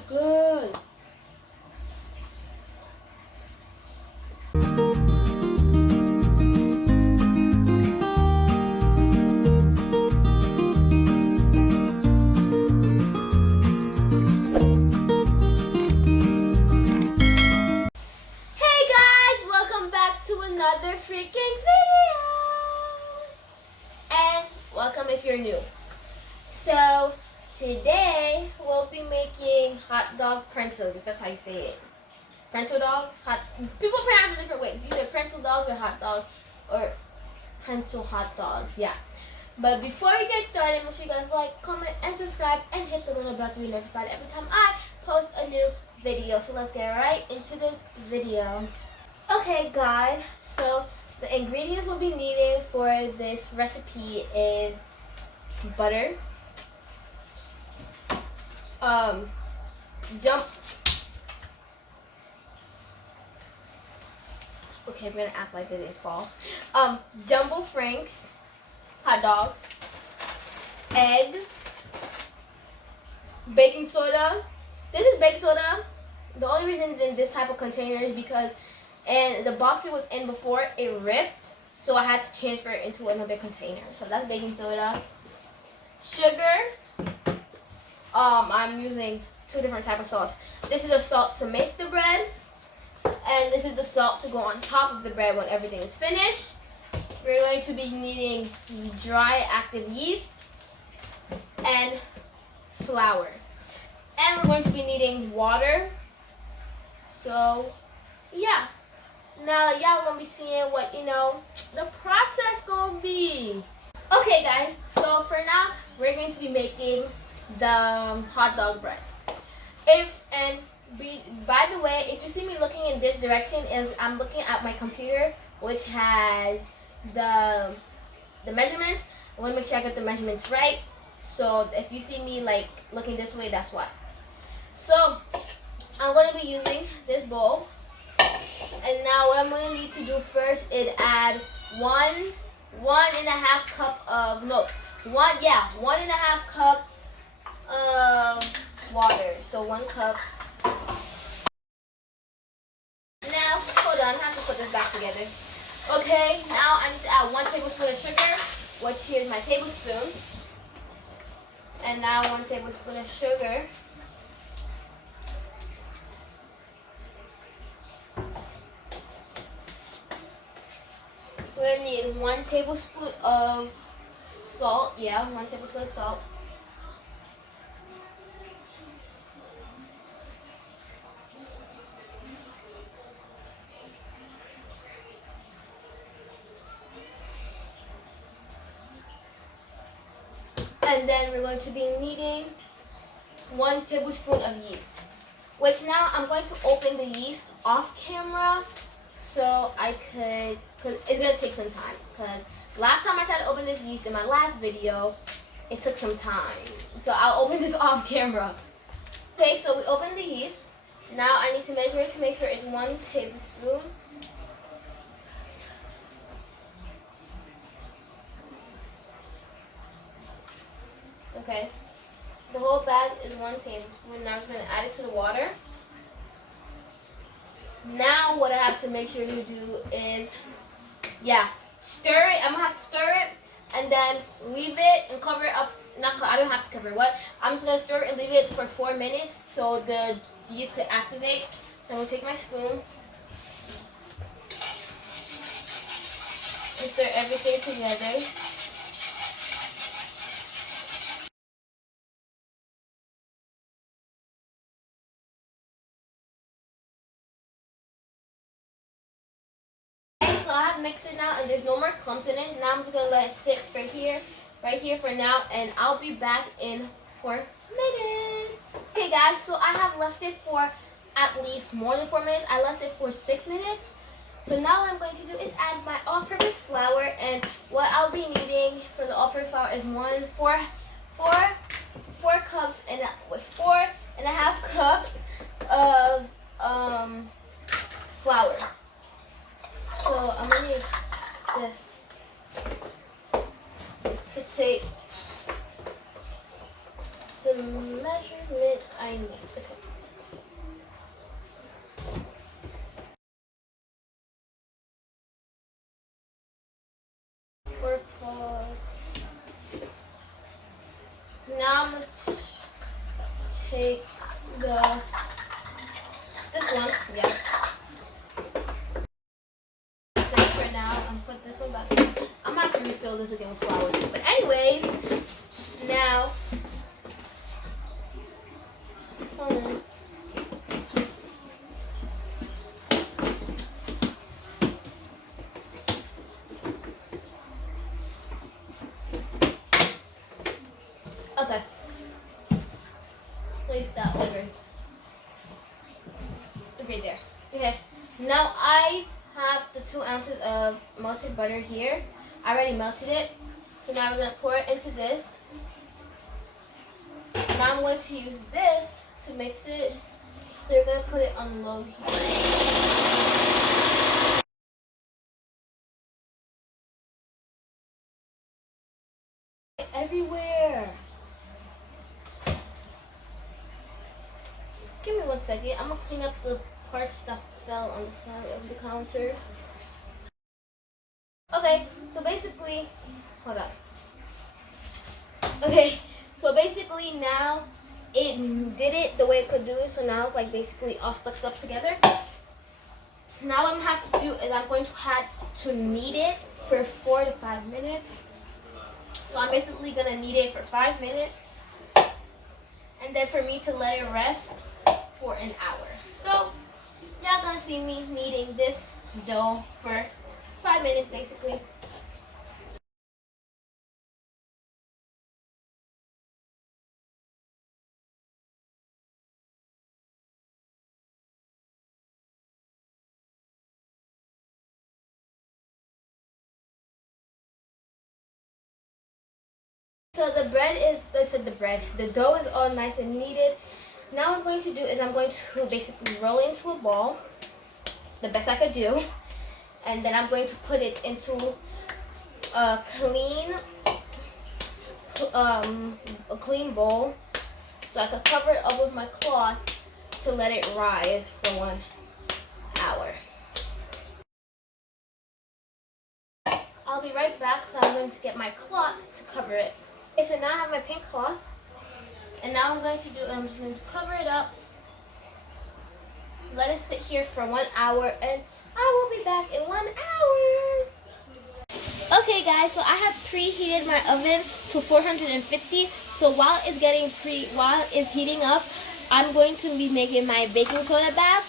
not good. Hey guys, welcome back to another freaking video. And welcome if you're new. So today we'll be making hot dog pretzels, if that's how you say it. Pretzel dogs? People pronounce it different ways. Either pretzel dogs or hot dogs or pretzel hot dogs. Yeah. But before we get started, make sure you guys like, comment, and subscribe, and hit the little bell to be notified every time I post a new video. So let's get right into this video. Okay guys, so the ingredients we'll be needing for this recipe is butter, okay, we're gonna act like they didn't fall. Jumbo Franks, hot dogs, egg, baking soda. This is baking soda. The only reason it's in this type of container is because, and the box it was in before, it ripped, so I had to transfer it into another container. So that's baking soda. Sugar. I'm using two different types of salts. This is the salt to make the bread, and this is the salt to go on top of the bread when everything is finished. We're going to be needing dry active yeast and flour. And we're going to be needing water. So, yeah. Now, y'all gonna be seeing what, the process gonna be. Okay, guys. So, for now, we're going to be making the hot dog bread. By the way, if you see me looking in this direction, is I'm looking at my computer, which has the measurements. I want to make sure I get the measurements right. So if you see me like looking this way, that's why. So I'm going to be using this bowl, and now what I'm going to need to do first is add one and a half cup of one and a half cup of water. So 1 cup. Now, hold on, I have to put this back together. Okay, now I need to add 1 tablespoon of sugar, which here's my tablespoon. And now 1 tablespoon of sugar. We're gonna need 1 tablespoon of salt. Yeah, 1 tablespoon of salt. And then we're going to be needing 1 tablespoon of yeast. Which now I'm going to open the yeast off camera so I could, because it's going to take some time. Because last time I tried to open this yeast in my last video, it took some time. So I'll open this off camera. Okay, so we opened the yeast. Now I need to measure it to make sure it's 1 tablespoon. Okay, the whole bag is 1 tablespoon. Now I'm just going to add it to the water. Now what I have to make sure to do is, stir it. I'm going to have to stir it and then leave it and cover it up. I don't have to cover it. I'm just going to stir it and leave it for 4 minutes so the yeast can activate. So I'm going to take my spoon and stir everything together. So I have mixed it now, and there's no more clumps in it. Now I'm just gonna let it sit right here for now, and I'll be back in 4 minutes. Okay guys, so I have left it for at least more than 4 minutes. I left it for 6 minutes. So now what I'm going to do is add my all-purpose flour, and what I'll be needing for the all-purpose flour is 4 cups and 4.5 cups of flour. So I'm gonna use this to take the measurement I need. Okay. take this one, yeah. So for now, I'm put this one back. I'm gonna have to refill this again with flour. But anyways, now, hold on. Okay. Place that over. Okay, there. Okay. Now I have the 2 ounces of melted butter here. I already melted it. So now we're gonna pour it into this. Now I'm going to use this to mix it. So you're gonna put it on low here. Everywhere. Give me 1 second. I'm gonna clean up the parts that fell on the side of the counter. Okay, so basically, hold on. Okay, so basically now it did it the way it could do it. So now it's like basically all stuck up together. Now what I'm gonna have to do is I'm going to have to knead it for 4 to 5 minutes. So I'm basically gonna knead it for 5 minutes, and then for me to let it rest for an hour. So y'all gonna see me kneading this dough for 5 minutes basically. So the dough is all nice and kneaded. Now what I'm going to do is I'm going to basically roll into a ball, the best I could do, and then I'm going to put it into a clean bowl, so I could cover it up with my cloth to let it rise for 1 hour. I'll be right back, so I'm going to get my cloth to cover it. Okay, so now I have my pink cloth, and now I'm just going to cover it up, let it sit here for 1 hour, and I will be back in 1 hour. Okay guys, so I have preheated my oven to 450. So while it's heating up, I'm going to be making my baking soda bath,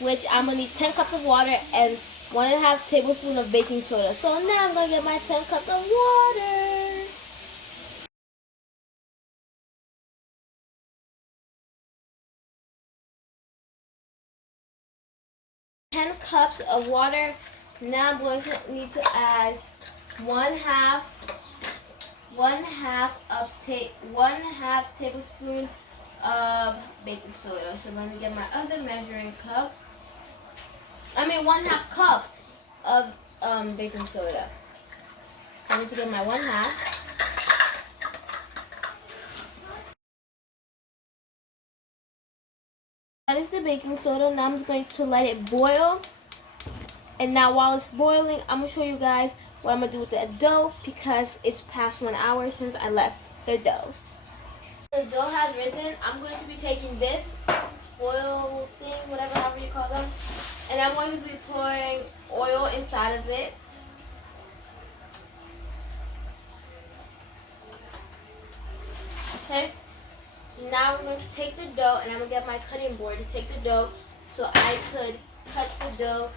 which I'm gonna need 10 cups of water and 1.5 tablespoons of baking soda. So now I'm gonna get my 10 cups of water. 10 cups of water. Now I'm going to need to add 1/2 tablespoon of baking soda. So let me get my other measuring cup. 1/2 cup of baking soda. So I need to get my 1/2. That is the baking soda. Now I'm just going to let it boil. And now while it's boiling, I'm going to show you guys what I'm going to do with the dough, because it's past 1 hour since I left the dough. The dough has risen. I'm going to be taking this foil thing, however you call them, and I'm going to be pouring oil inside of it. Okay. Now we're going to take the dough, and I'm going to get my cutting board to take the dough so I could cut the dough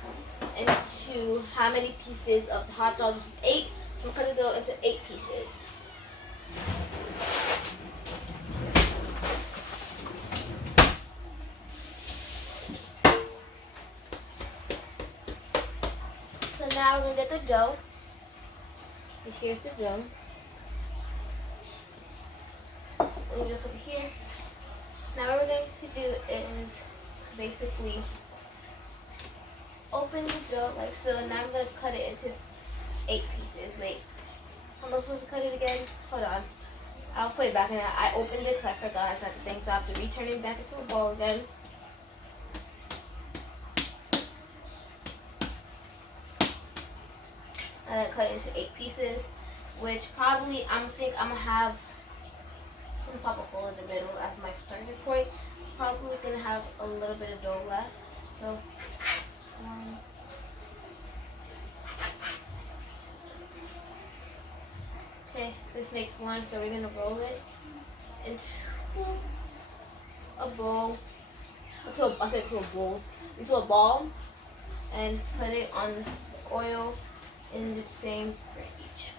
into how many pieces of the hot dogs? 8. So I'm going to cut the dough into 8 pieces. So now we're going to get the dough. And here's the dough. And just over here. Now what we're going to do is basically open the dough like so. Now I'm going to cut it into 8 pieces. Wait, how am I supposed to cut it again? Hold on. I'll put it back in. I opened it because I forgot it's not the thing, so I have to return it back into a bowl again. And then cut it into 8 pieces, which probably I'm gonna have gonna pop a hole in the middle as my starting point. Probably gonna have a little bit of dough left. So, okay, this makes one. So we're gonna roll it into a bowl. Into a ball, and put it on the oil in the same for each.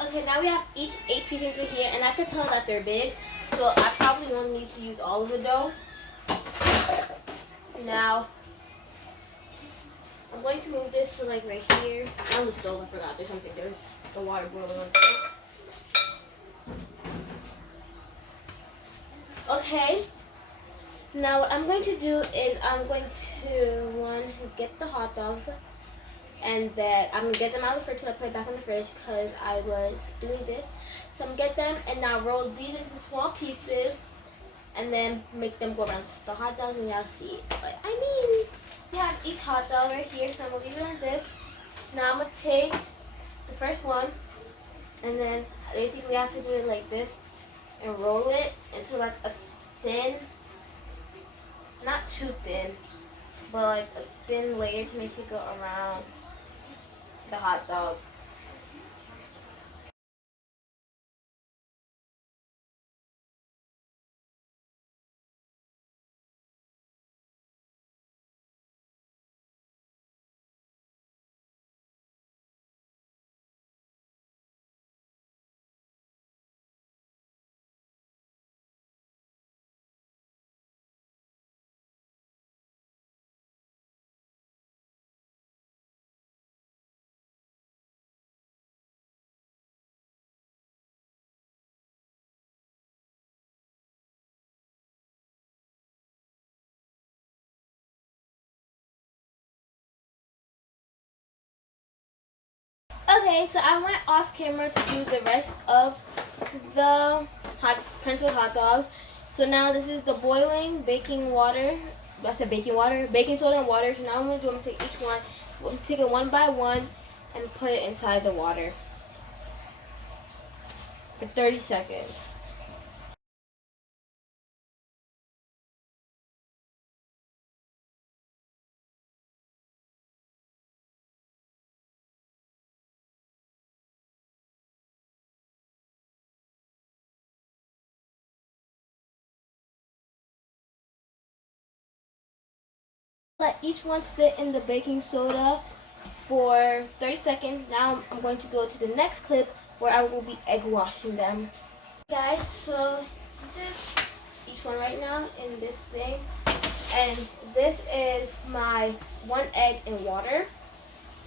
Okay, now we have each 8 pieces in here, and I can tell that they're big, so I probably won't need to use all of the dough. Now, I'm going to move this to like right here. I almost stove, I forgot. There's something there. The water boiling on the stove. Okay. Now what I'm going to do is I'm going to get the hot dogs, and then I'm gonna get them out of the fridge and put it back in the fridge because I was doing this. So I'm gonna get them and now roll these into small pieces and then make them go around the hot dogs, and y'all see it. But I mean, we have each hot dog right here, so I'm gonna leave it like this. Now I'm gonna take the first one, and then basically I have to do it like this and roll it into like a thin, not too thin, but like a thin layer to make it go around the hot dog. Okay, so I went off camera to do the rest of the Pretzel hot dogs. So now this is the boiling baking water. I said baking water, baking soda and water. So now I'm gonna take each one. We'll take it one by one and put it inside the water for 30 seconds. Let each one sit in the baking soda for 30 seconds. Now I'm going to go to the next clip where I will be egg washing them. Guys, so this is each one right now in this thing, and this is my 1 egg in water.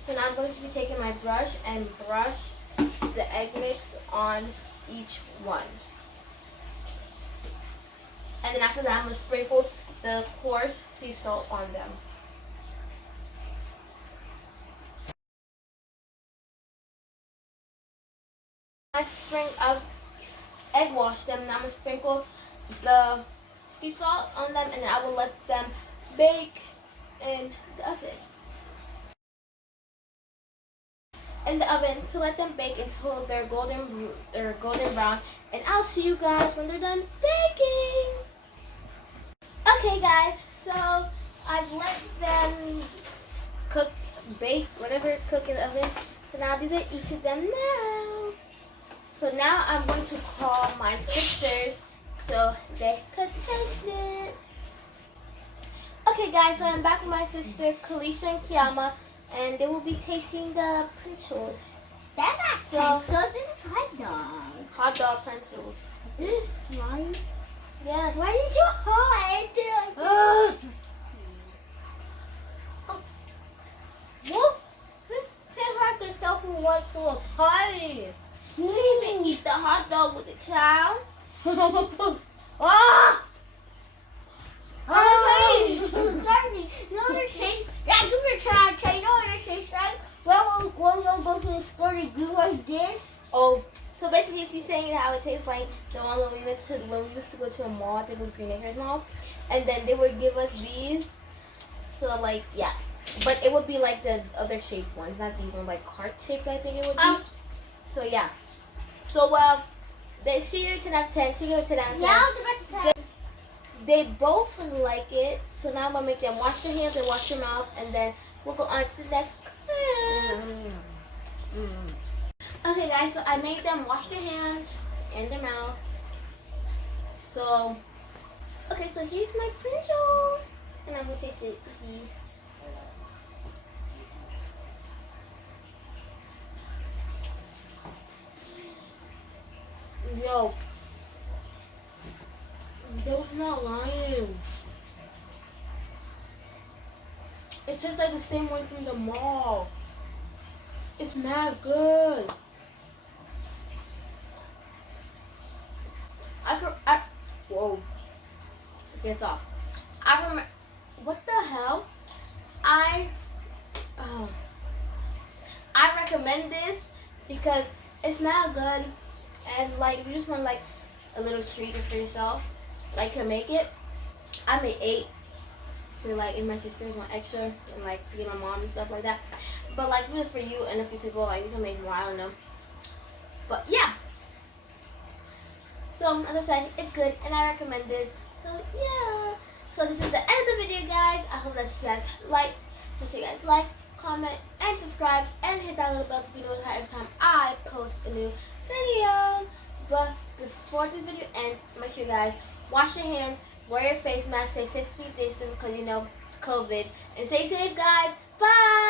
So now I'm going to be taking my brush and brush the egg mix on each one, and then after that I'm going to sprinkle the coarse sea salt on them. I've egg washed them. Now I'm gonna sprinkle the sea salt on them, and I will let them bake in the oven. To let them bake until they're golden brown, and I'll see you guys when they're done baking. Okay, guys, so I've let them cook, bake, whatever, cook in the oven. So now these are each of them now. So now I'm going to call my sisters so they could taste it. Okay guys, so I'm back with my sister Kalisha and Kiama, and they will be tasting the pretzels. That's not pretzels, this is hot dog. Hot dog pretzels. This is mine? Yes. What is your heart? What? This tastes like yourself who wants to a party. You even eat the hot dog with the child. Ah! Oh, sorry. You know what it tastes like? Give me a try. You know what it tastes like? Well, we'll go to the store to do like this. Oh, so basically she's saying how it tastes like the one when we used to go to a mall. I think it was Green Acres Mall, and then they would give us these. So like, yeah. but it would be like the other shaped ones, not these ones, like heart shaped. I think it would be. So yeah. So she gave it 10 out of 10. She gave it 10 out of 10. Now I was about to say. They both like it. So now I'm gonna make them wash their hands and wash their mouth, and then we'll go on to the next clip. Okay, guys. So I made them wash their hands and their mouth. So, okay. So here's my Pretzel, and I'm gonna taste it to see. Yo, they was not lying. It tastes like the same one from the mall. It's mad good. Whoa. Okay, it's off. I remember, what the hell? I recommend this because it's mad good. And like, if you just want like a little treat for yourself, like to make it, I made 8 for like if my sisters want extra and like to give my mom and stuff like that. But like just for you and a few people, like you can make more. I don't know. But yeah. So as I said, it's good and I recommend this. So yeah. So this is the end of the video, guys. I hope that you guys like. Make sure you guys like, comment, and subscribe, and hit that little bell to be notified every time I post a new video. But before the video ends, make sure you guys wash your hands, wear your face mask, stay 6 feet distance because you know COVID, and stay safe, guys. Bye.